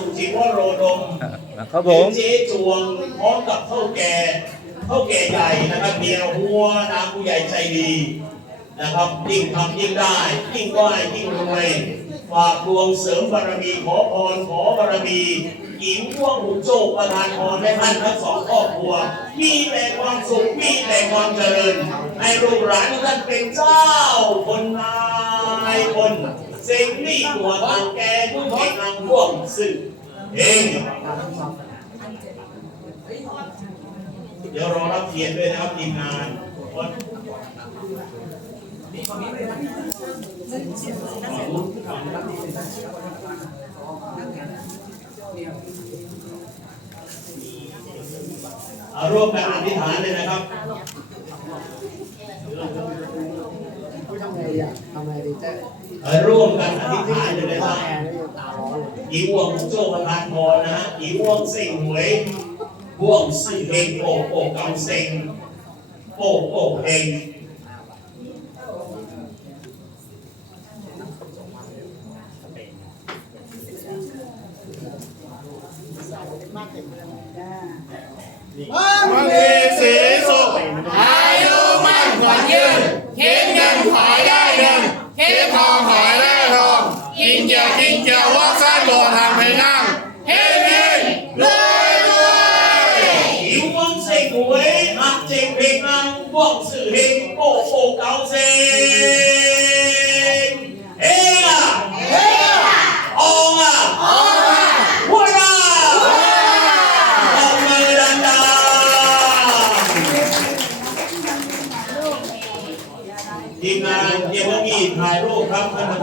สุจิวโรดมครับผมเจ๊จวงพร้อมกับเท่าแก่เท่าแก่ใหญ่นะครับเมียหัวนางผู้ใหญ่ใจดีนะครับยิ่งทำยิ่งได้ยิ่งไหวยิ่งรวยฝากดวงเสริมบารมีขอพรขอบารมีหญิงพวกหุนโจกประทานพรให้ท่านทั้งสองครอบครัว มีแต่ความสุขมีแต่ความเจริญ ให้ลูกหลานท่านเป็นเจ้าคนนายคนเซ็งนี่ตัวทางแกผู้แข่ งนางพ่วงซึ่งเองเดี๋ยวรอรับเทียนด้วยนะครับทีมงานคนเอาร่วมกันอธิษฐานเลยนะครับทำไงดีอะทำไงดีเจ๊เอาร่วมกันอธิษฐานเลยนะคตารับแอีวงโจวันลานพรนะฮะอีวงสิงหวยบ่วงสิงเองโปโปกกำเซ็งโปโปเองมันดีสีสุขอายุมั่นขวัญยืนคิดเงินขายได้เงินคิดทองขายได้ทองกินเจะยวกินเจะ ว่องสื่อเฮงโปโปเกาเซงเอ้ล่ะเอ้ล่ะอองอะอองอะวัวล่ะทำมือดันดาทีมงานเยเวอร์มีถ่ายรูปครับท่านประธ